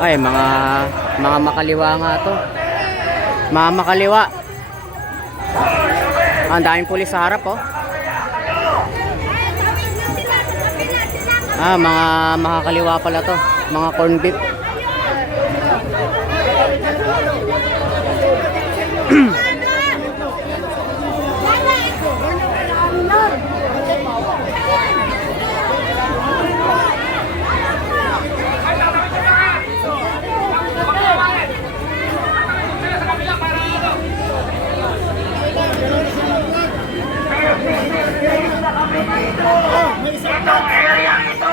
Ay, mga makaliwa nga to. Mga makaliwa. Ang daming pulis sa harap, oh. Mga makakaliwa pala to. Mga corn beef. Itong area ito,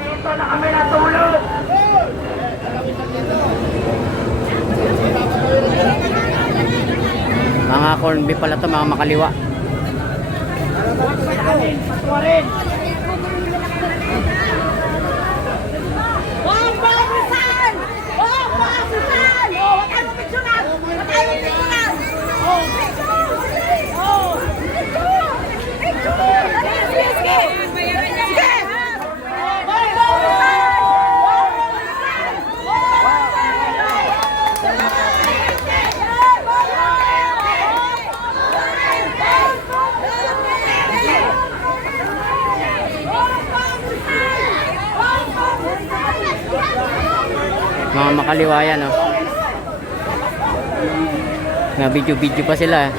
dito na kami natulog. Mga corn beef pala to, mga makaliwa. Mga makaliwa yan, oh. Na video pa sila, eh.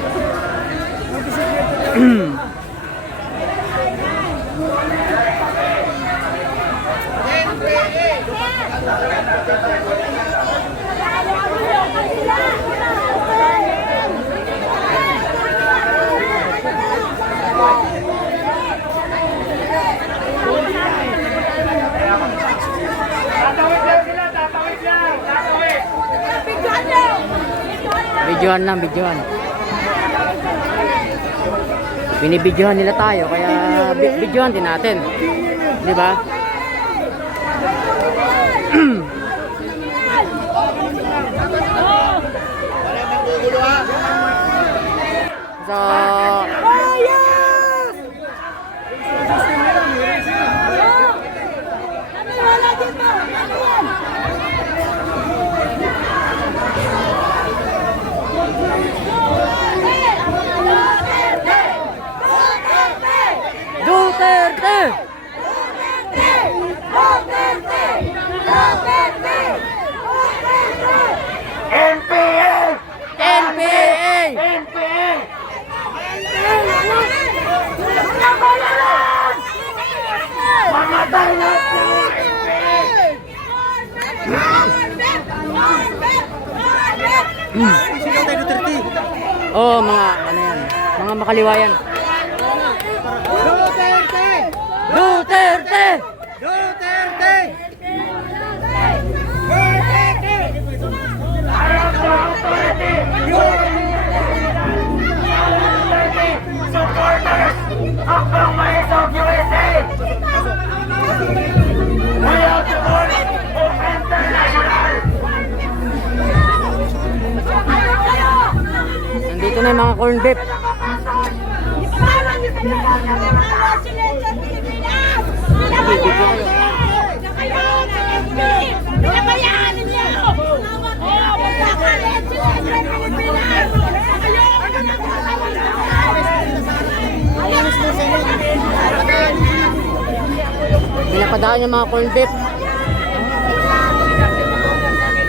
Videohan lang, videohan. Binibidyohan nila tayo, kaya videohan din natin. Di ba? So, Duterte! NPA! NPA! NPA! Mamatay na po! Oh, mga ano yan? Mga makaliwa yan. Duterte! Duterte! Duterte! Duterte! Harap sa authority! Supporters of the ways of USA! We are the voice of international! Nandito na yung mga corn beef. Pinapadaan yung mga corn beef.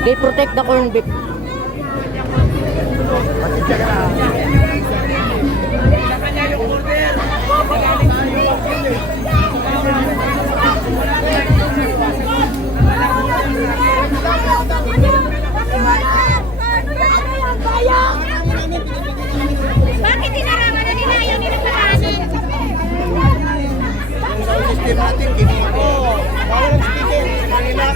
They protect the corn beef. Bakit dinaraman na nila yun nila parasin? System natin, ginito. Bawal ang speaker. Kanila,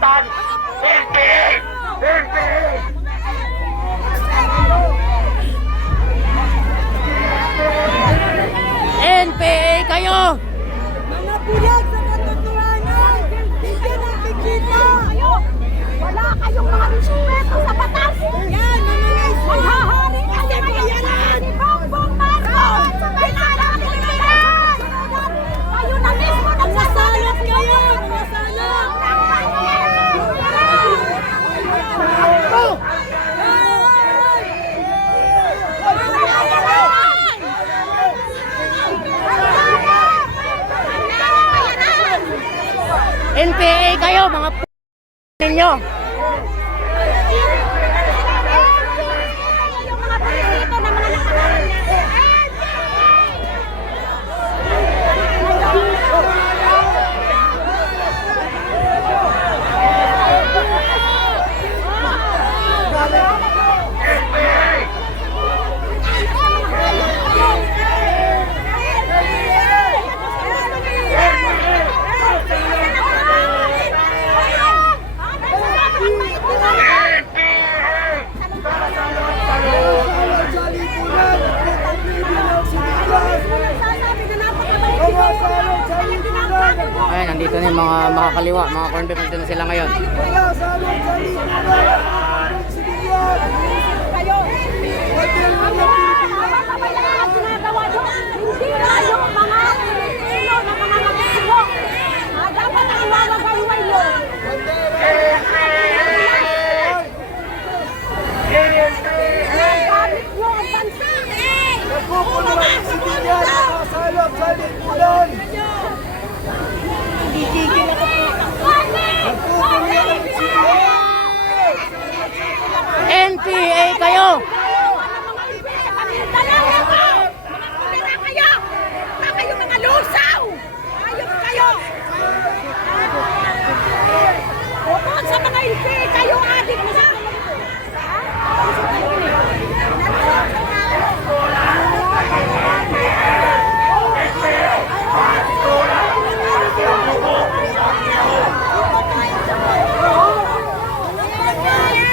kalibutan. NPA! NPA! NPA kayo! Mga bulag sa katotohanan! Hindi nakikita! Wala kayong mga respeto sa batas! Yan! Maghahari kasi bayaran! Bongbong Marcos! Pinalaki nila! Kayo na mismo nagsasalot kayo! Nagsasalot! NPA kayo, mga ninyo! Yung mga panisito na mga Ayan, nandito na yung mga makakaliwa, mga corn beef, nandito na sila ngayon. NPA kayo! Kayo mga lusaw! Kayo kayo! Bukod sa mga ilpi, kayo adik mo sa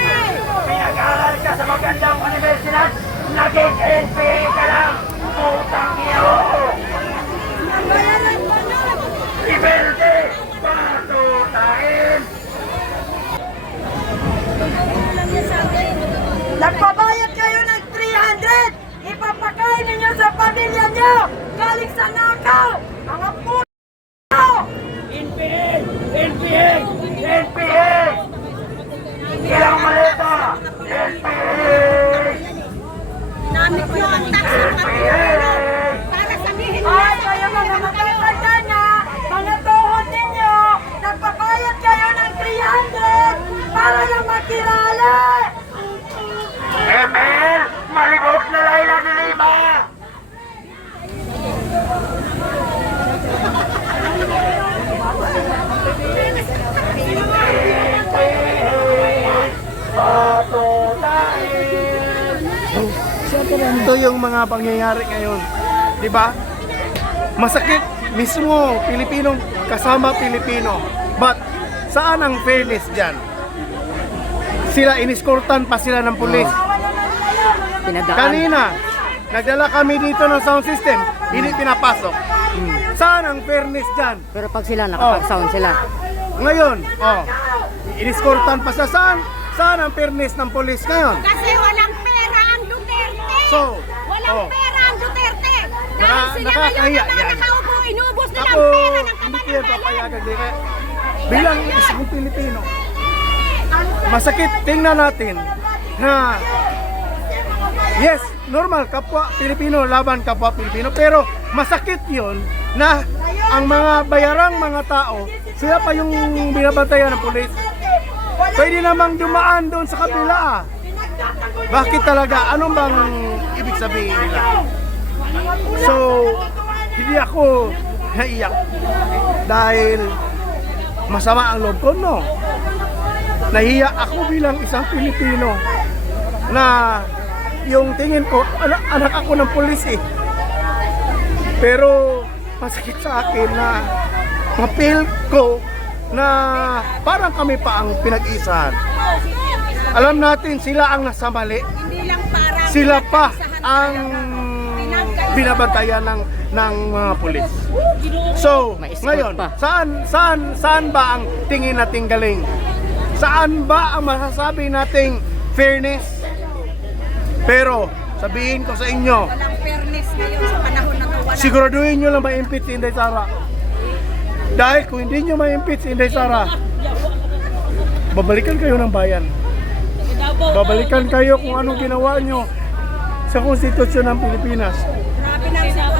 Pinag-aaral ka sa magandang universidad, naging NPA ka lang! Putang iyo! Iberde! Patutain! Nagbabayad kayo ng 300! Ipapakain ninyo sa pamilya nyo! Galing sa nakaw! Mga p***o! NPA! NPA! NPA! Ilang maleta! NPA! Namit nyo ang tax ng mga Pilipino para sabihin nyo Ay, kayo mga magkakanda na! Mga tuhod ninyo! Nagbabayad kayo ng 300! Para lang makilala! ML! Malibot na Laila de Lima! Ito yung mga pangyayari ngayon. Di ba? Masakit mismo Pilipino kasama Pilipino. But saan ang fairness dyan? Sila iniskortan pa sila ng pulis. Pinadaan. Kanina, nagdala kami dito ng sound system, hindi pinapasok. Saan ang fairness dyan? Pero pag sila, nakapag-sound sila. Ngayon, iniskortan pa sa saan? Saan ang fairness ng pulis ngayon? kasi walang pera ang Duterte. So, walang pera ang Duterte. Dahil sila ngayon nakakahiya na mga yan. nakaupo, inubos nila Ako, ang pera ng hindi ko yan kababayan. papayagan. Kaya bilang isang Pilipino, masakit tingnan natin na yes, normal kapwa Pilipino laban kapwa Pilipino, pero masakit yon na ang mga bayarang mga tao, sila pa yung binabantayan ng pulis. Pwede namang dumaan doon sa kabila. Bakit talaga? Anong bang ibig sabihin nila? So, hindi ako naiyak dahil masama ang loob ko, no? Nahiya ako bilang isang Pilipino na yung tingin ko, anak ako ng pulis eh. Pero masakit sa akin na mapil ko na parang kami pa ang pinag-isahan. Alam natin sila ang nasa mali. Sila pa ang binabantayan ng mga pulis. So, May escort ngayon, pa. saan ba ang tingin nating galing? Saan ba ang masasabi nating fairness? Pero, sabihin ko sa inyo, Walang fairness ngayon sa panahon na to. siguraduhin nyo lang ma-impeach si Inday Sara. Dahil kung hindi nyo ma-impeach si Inday Sara, babalikan kayo ng bayan. Babalikan kayo kung anong ginawa nyo sa konstitusyon ng Pilipinas.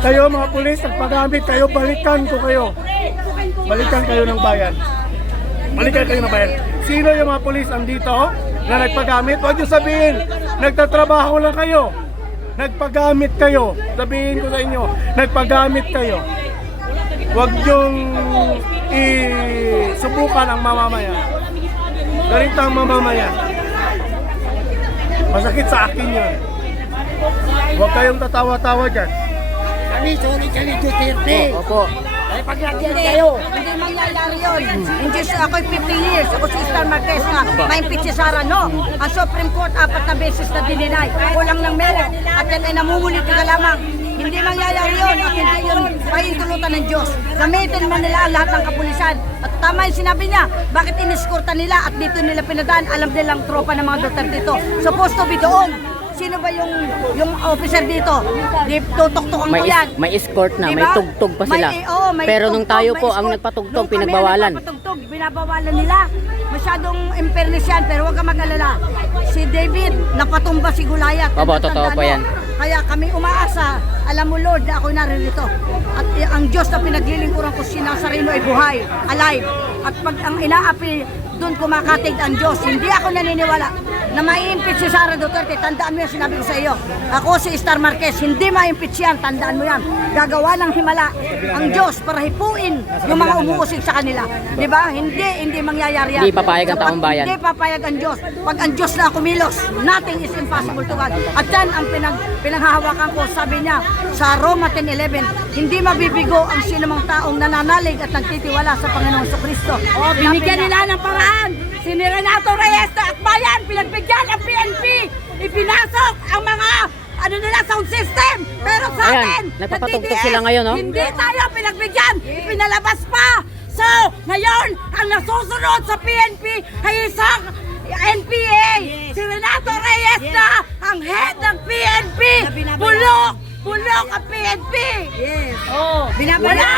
Kayo mga pulis, nagpagamit kayo, balikan ko kayo. Balikan kayo ng bayan. Balikan kayo ng bayan. Sino yung mga pulis andito na nagpagamit? Huwag nyo sabihin, nagtatrabaho lang kayo. Nagpagamit kayo. Sabihin ko sa inyo, nagpagamit kayo. Huwag nyong isubukan ang mamamayan. Ganito ang mamamayan. Masakit sa akin yun. Huwag kayong tatawa-tawa dyan. Opo. Hindi mangyayari yun. Hindi siya, ako'y 50 years. Ako si Star Marquez na ma-impeach si Sara, no? Ang Supreme Court, 4 na beses na dininay. Kulang ng mero. At yan ay namumulit ka lamang. Hindi mangyayari yun. At hindi yun pahintulutan ng Diyos. Gamitin man nila ang lahat ng kapulisan. At tama yung sinabi niya, bakit iniskorta nila at dito nila pinadaan, alam nilang tropa ng mga Duterte dito. Supposed to be doon. Sino ba yung officer dito? Di tutok-tokan ko yan. May escort na, may Diba? tugtog pa sila. May Pero nung tugtog, tayo may po escort. ang nagpatugtog, Nung kami ang pinagbawalan. nagpapatugtog, binabawalan nila. Masyadong impernis yan, pero huwag ka mag-alala. Si David, napatumba si Goliath. Opo, totoo po yan. Kaya kami umaasa, alam mo Lord, na ako'y naririto. At ang Diyos na pinaglilingkuran ko si Nazareno ay buhay, alive. At pag ang inaapi, doon kumakatig ang Diyos. Hindi ako naniniwala na ma-impeach si Sara Duterte. Tandaan mo yan, sinabi ko sa iyo. Ako si Star Marquez, hindi ma-impeach yan. Tandaan mo yan. Gagawa ng himala ang Diyos para hipuin yung mga umuusig sa kanila. Di ba? Hindi mangyayari yan. Hindi papayag ang taong bayan. Hindi papayag ang Diyos. Pag ang Diyos na kumilos, nothing is impossible to God. At yan ang pinanghahawakan ko. Sabi niya sa Roma 10:11, hindi mabibigo ang sinumang taong nananalig at nagtitiwala sa Panginoong Kristo. Binigyan nila ng paraan. Si Renato Reyes at bayan, pinagbigyan ang PNP. Ipinasok ang mga nila sound system. Pero sa Ayan, atin, nagpapatugtog DDS, sila ngayon, no? hindi tayo pinagbigyan. Ipinalabas pa. So, ngayon, ang nasusunod sa PNP ay isang NPA. Si Renato Reyes na ang head ng PNP. Bulok ang PNP. Yes. Oh, wala.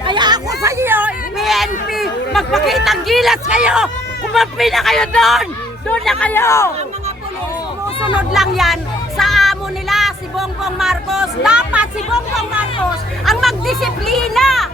Kaya ako sa iyo, PNP, magpakitang gilas kayo. Kumampi na kayo doon. Doon na kayo. Ang mga pulis, sumusunod lang yan sa amo nila, si Bongbong Marcos. Dapat si Bongbong Marcos ang magdisiplina.